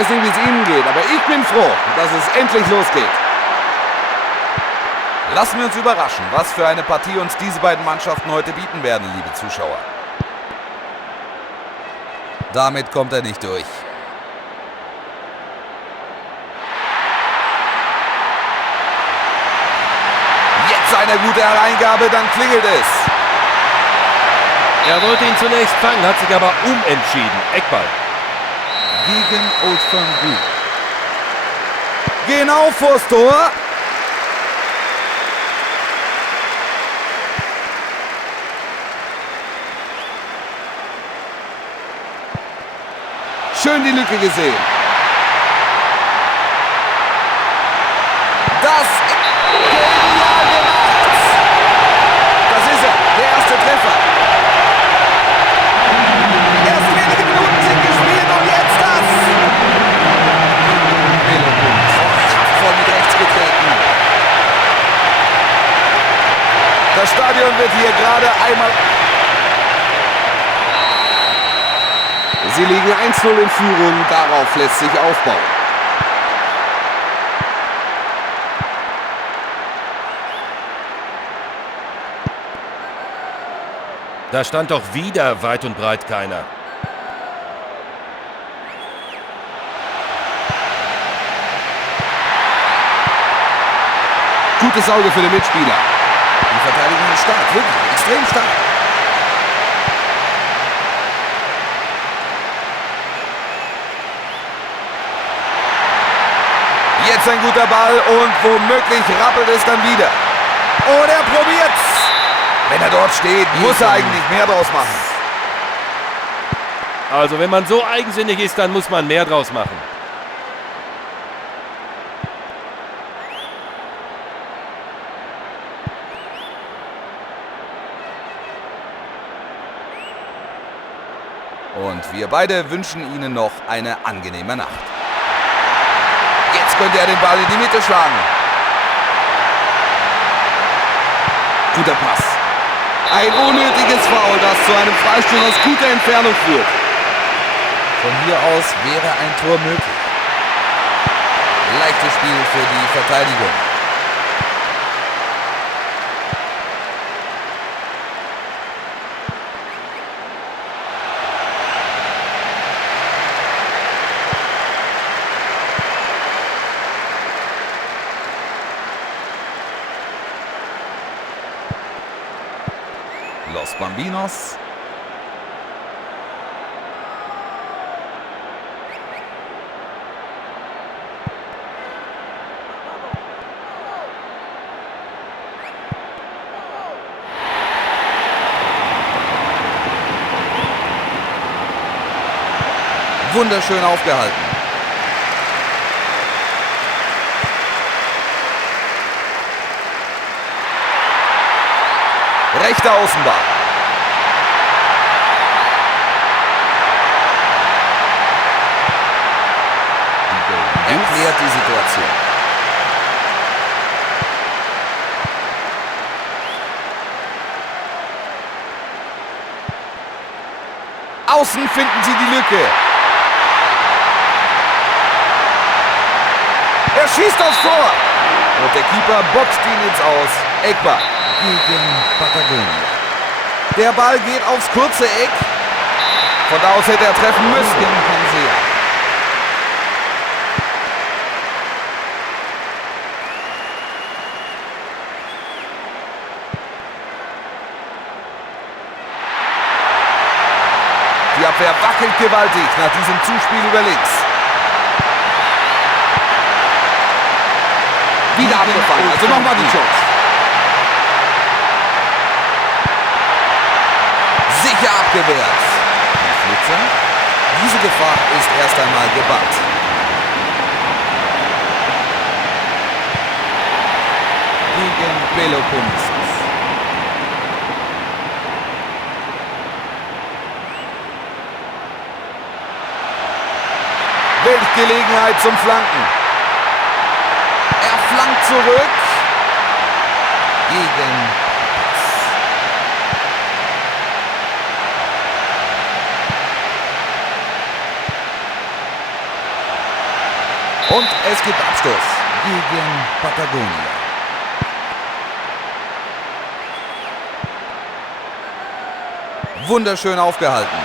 weiß nicht, wie es Ihnen geht, aber ich bin froh, dass es endlich losgeht. Lassen wir uns überraschen, was für eine Partie uns diese beiden Mannschaften heute bieten werden, liebe Zuschauer. Damit kommt er nicht durch. Jetzt eine gute Hereingabe, dann klingelt es. Er wollte ihn zunächst fangen, hat sich aber umentschieden. Eckball. Gegen Old Firm Green. Genau vors Tor. Schön die Lücke gesehen. Das genial gemacht. Das ist er, der erste Treffer. Erst wenige Minuten sind gespielt und jetzt das. Kraftvoll mit rechts getreten. Das Stadion wird hier gerade einmal... Sie liegen 1-0 in Führung, darauf lässt sich aufbauen. Da stand doch wieder weit und breit keiner. Gutes Auge für den Mitspieler. Die Verteidigung ist stark, wirklich extrem stark. Jetzt ein guter Ball und womöglich rappelt es dann wieder. Und er probiert's. Wenn er dort steht, muss er eigentlich mehr draus machen. Also wenn man so eigensinnig ist, dann muss man mehr draus machen. Und wir beide wünschen Ihnen noch eine angenehme Nacht. Jetzt könnte er den Ball in die Mitte schlagen. Guter Pass. Ein unnötiges Foul, das zu einem Freistoß aus guter Entfernung führt. Von hier aus wäre ein Tor möglich. Leichtes Spiel für die Verteidigung. Los Bambinos. Wunderschön aufgehalten. Rechter Außenbahn. Erklärt die Situation. Außen finden sie die Lücke. Er schießt aufs Tor. Und der Keeper boxt ihn ins Aus. Eckball gegen Patagonia. Der Ball geht aufs kurze Eck. Von da aus hätte er treffen müssen. Die Abwehr wackelt gewaltig nach diesem Zuspiel über links. Wieder abgefallen, also nochmal die Chance. Sicher abgewehrt. Die Flitzer. Diese Gefahr ist erst einmal gebannt. Gegen Peloponnesus. Weltgelegenheit zum Flanken. Er flankt zurück. Gegen Und es gibt Abstoß gegen Patagonia. Wunderschön aufgehalten.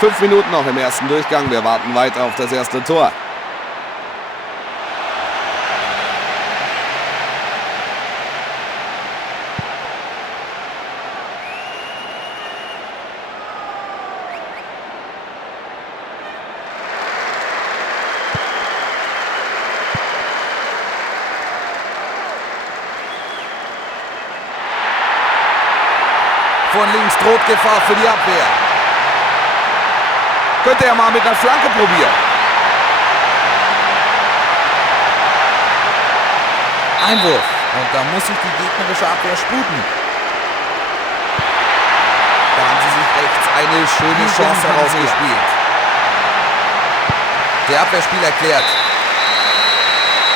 5 Minuten noch im ersten Durchgang. Wir warten weiter auf das erste Tor. Von links droht Gefahr für die Abwehr. Könnte er mal mit einer Flanke probieren. Einwurf. Und da muss sich die gegnerische Abwehr sputen. Da haben sie sich rechts eine schöne Chance herausgespielt. Der Abwehrspieler erklärt.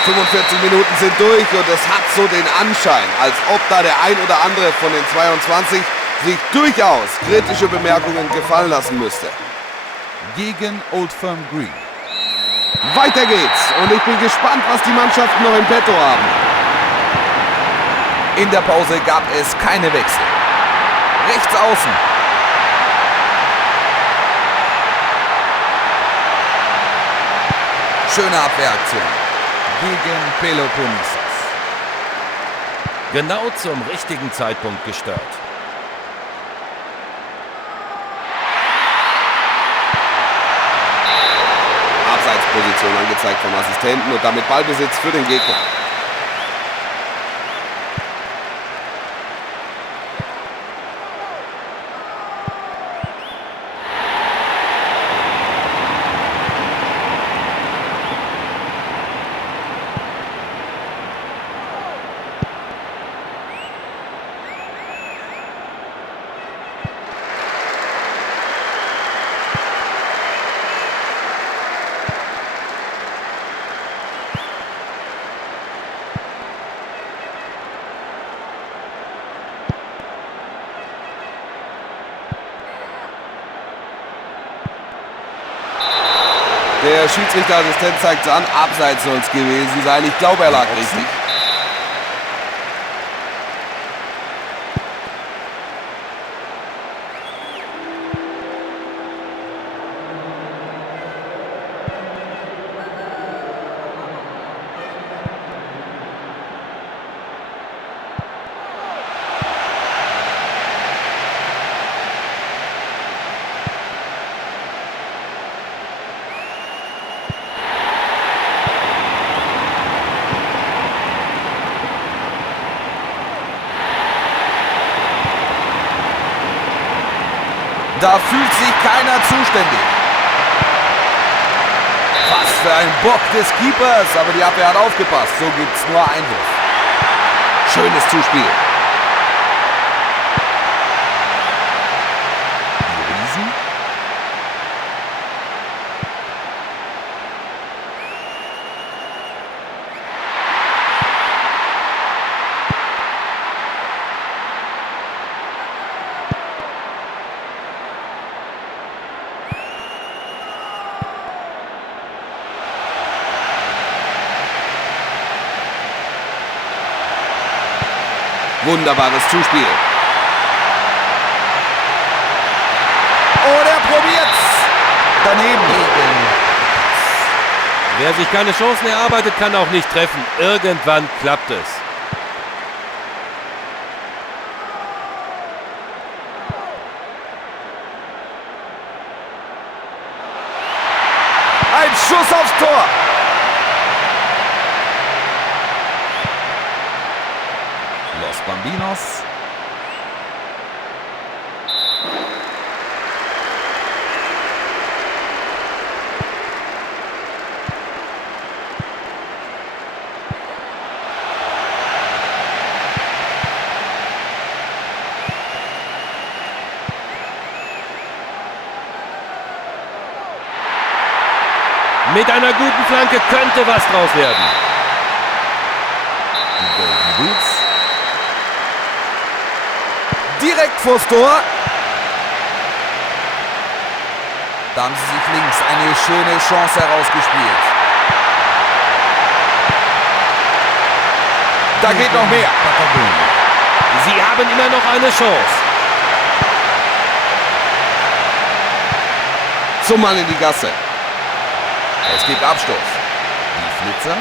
45 Minuten sind durch und es hat so den Anschein, als ob da der ein oder andere von den 22 sich durchaus kritische Bemerkungen gefallen lassen müsste. Gegen Old Firm Green. Weiter geht's und ich bin gespannt, was die Mannschaften noch im Petto haben. In der Pause gab es keine Wechsel. Rechts außen. Schöne Abwehraktion gegen Peloponnesos. Genau zum richtigen Zeitpunkt gestört. Abseitsposition angezeigt vom Assistenten und damit Ballbesitz für den Gegner. Der Schiedsrichterassistent zeigt es an, abseits soll es gewesen sein. Ich glaube, er lag richtig. Da fühlt sich keiner zuständig. Was für ein Bock des Keepers, aber die Abwehr hat aufgepasst. So gibt es nur Einwurf. Schönes Zuspiel. Die Riesen. Wunderbares Zuspiel. Oh, der probiert's. Daneben. Wer sich keine Chancen erarbeitet, kann auch nicht treffen. Irgendwann klappt es. Ein Schuss aufs Tor. Los Bambinos. Mit einer guten Flanke könnte was draus werden. Die Golden Boots. Direkt vors Tor. Da haben sie sich links eine schöne Chance herausgespielt. Da geht noch mehr. Sie haben immer noch eine Chance. Zum Mann in die Gasse. Es gibt Abstoß. Die Flitzer.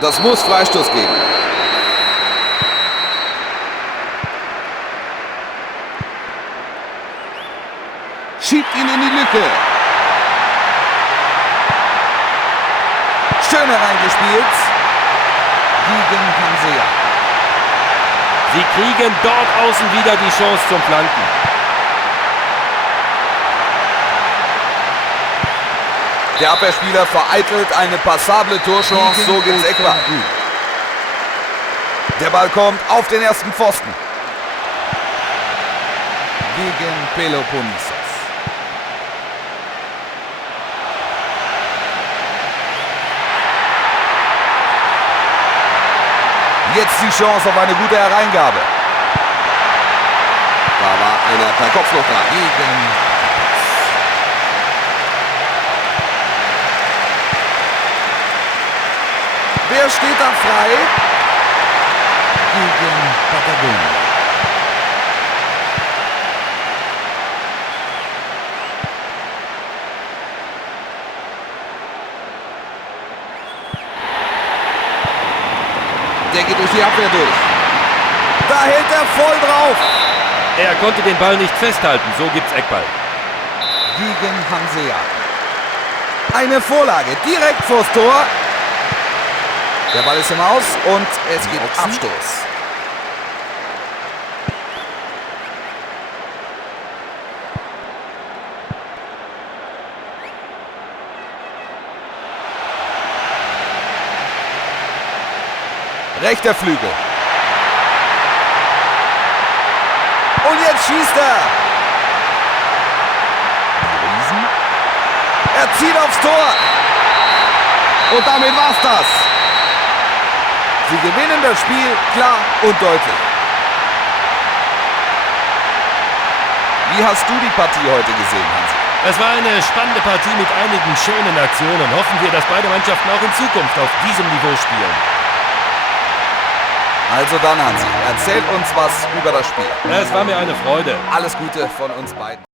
Das muss Freistoß geben. Schiebt ihn in die Lücke. Schön hereingespielt. Gegen Hansea. Sie kriegen dort außen wieder die Chance zum Flanken. Der Abwehrspieler vereitelt eine passable Torchance. So gibt's Eckball. Der Ball kommt auf den ersten Pfosten. Gegen Peloponnesos. Jetzt die Chance auf eine gute Hereingabe. Da war einer per Kopf noch dran. Gegen Wer steht da frei? Gegen Patagonia. Der geht durch die Abwehr durch. Da hält er voll drauf. Er konnte den Ball nicht festhalten, so gibt's Eckball. Gegen Hansea. Eine Vorlage direkt vors Tor. Der Ball ist im Aus und es gibt Abstoß. Rechter Flügel. Und jetzt schießt er. Riesen. Er zieht aufs Tor. Und damit war's das. Sie gewinnen das Spiel klar und deutlich. Wie hast du die Partie heute gesehen, Hansi? Es war eine spannende Partie mit einigen schönen Aktionen. Hoffen wir, dass beide Mannschaften auch in Zukunft auf diesem Niveau spielen. Also dann, Hansi, erzähl uns was über das Spiel. Es war mir eine Freude. Alles Gute von uns beiden.